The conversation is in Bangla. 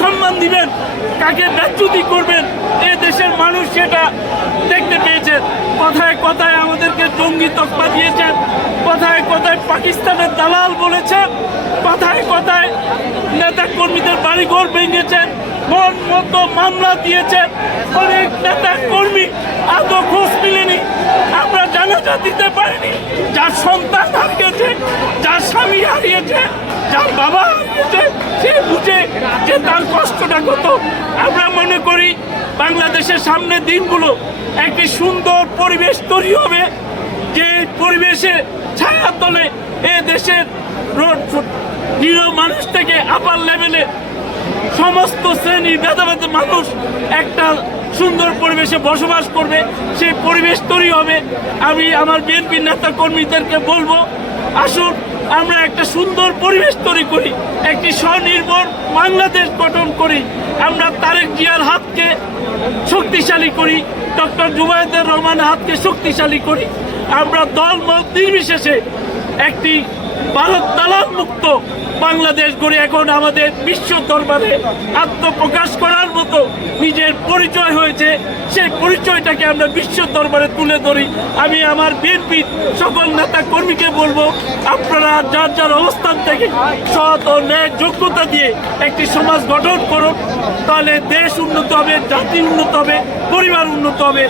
সম্মান দিবেন, কাকে ব্যাচ্যুতি করবেন, এ দেশের মানুষ সেটা দেখতে পেয়েছে। কথায় কথায় আমাদেরকে জঙ্গি তকমা দিয়েছেন, কথায় কথায় পাকিস্তানের দালাল বলেছেন, কথায় কথায় নেতা কর্মীদের বাড়িঘর ভেঙেছেন, মন মতো মামলা দিয়েছেন। অনেক নেতা কর্মী এত খোঁজ মিলেনি। আমরা জানাজা দিতে পারিনি। যার সন্তান হারিয়েছে, যার স্বামী হারিয়েছে, যার বাবা হারিয়েছে কত আমরা মনে করি বাংলাদেশের সামনে দিনগুলো একটি সুন্দর পরিবেশ তৈরি হবে। যে পরিবেশে ছায়া তলে এ দেশের রোড নিরীহ মানুষ থেকে আপার লেভেলে সমস্ত শ্রেণির ভেদাভেদ মানুষ একটা সুন্দর পরিবেশে বসবাস করবে। সেই পরিবেশ তৈরি হবে। আমি আমার বিএনপি নেতা কর্মীদেরকে বলব আসুন, আমরা একটা সুন্দর পরিবেশ তৈরি করি, একটি স্বনির্ভর বাংলাদেশ গঠন করি। আমরা তারেক জিয়ার হাতকে শক্তিশালী করি, ডক্টর জুবায়দের রহমান হাতকে শক্তিশালী করি। আমরা দল মত নির্বিশেষে একটি ভারত দালাল মুক্ত। বাংলাদেশ গড়ে এখন আমাদের বিশ্ব দরবারে আত্মপ্রকাশ করার মতো নিজের পরিচয় হয়েছে। সেই পরিচয়টাকে আমরা বিশ্ব দরবারে তুলে ধরি। আমি আমার বিএনপির সকল নেতা কর্মীকে বলব, আপনারা যার যার অবস্থান থেকে সৎ ও ন্যায় যোগ্যতা দিয়ে একটি সমাজ গঠন করুন। তাহলে দেশ উন্নত হবে, জাতি উন্নত হবে, পরিবার উন্নত হবে।